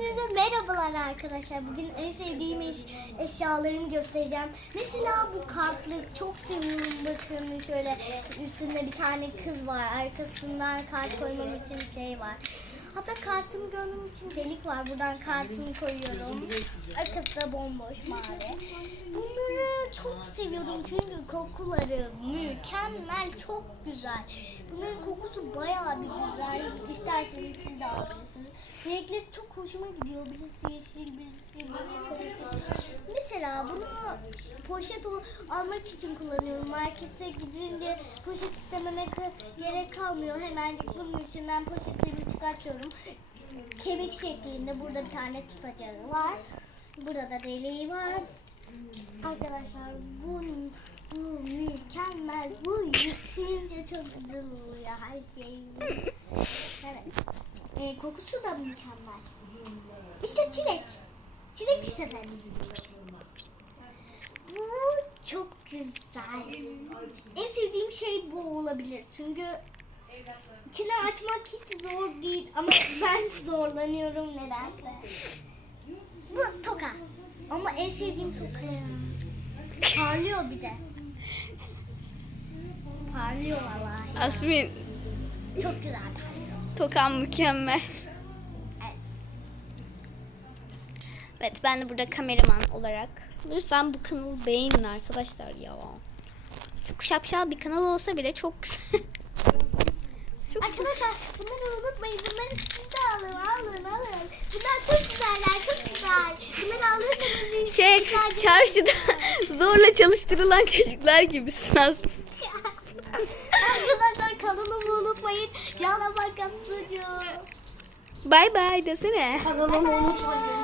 Hepinize merhabalar arkadaşlar. Bugün en sevdiğim eş, eşyalarımı göstereceğim. Mesela bu kartlık çok seviyorum. Bakın şöyle üstünde bir tane kız var. Arkasından kart koymam için şey var. Hatta kartımı görmem için delik var. Buradan kartımı koyuyorum. Arkası da bomboş mavi. Bunları çok seviyorum çünkü kokuları mükemmel, çok güzel. Bunların kokusu bayağı bir İsterseniz siz de alabilirsiniz. Renkleri çok hoşuma gidiyor. Birisi yeşil, birisi böyle Mesela bunu poşet almak için kullanıyorum. Markete gidince poşet istememe gerek kalmıyor. Hemencik bunun içinden poşetlerimi çıkartıyorum. Kemik şeklinde burada bir tane tutacağı var. Burada da deliği var. Arkadaşlar bu, bu mükemmel. Bu yıkayınca çok güzel oluyor her şey. Evet. Ee, kokusu da mükemmel. İşte çilek. Çilek severiz. Bu çok güzel. En sevdiğim şey bu olabilir. Çünkü içini açmak hiç zor değil ama ben zorlanıyorum nedense. Bu toka. Ama en sevdiğim toka ya. Parlıyor bir de. Parlıyor vallahi. Asmin Çok güzel. Tokan mükemmel. Evet. Ben de burada kameraman olarak. Lütfen bu kanalı beğenin arkadaşlar ya. Çok şapşal bir kanal olsa bile çok güzel. çok. Arkadaşlar bunları unutmayın. Bunları siz de alın, alın, alın. Bunlar çok güzeller, çok güzel. Bunları alırsanız Şey çarşıda zorla çalıştırılan çocuklar gibisin Asmin. Cana Bakan Sucu. Bay bay desene. Kanalımı unutmayın.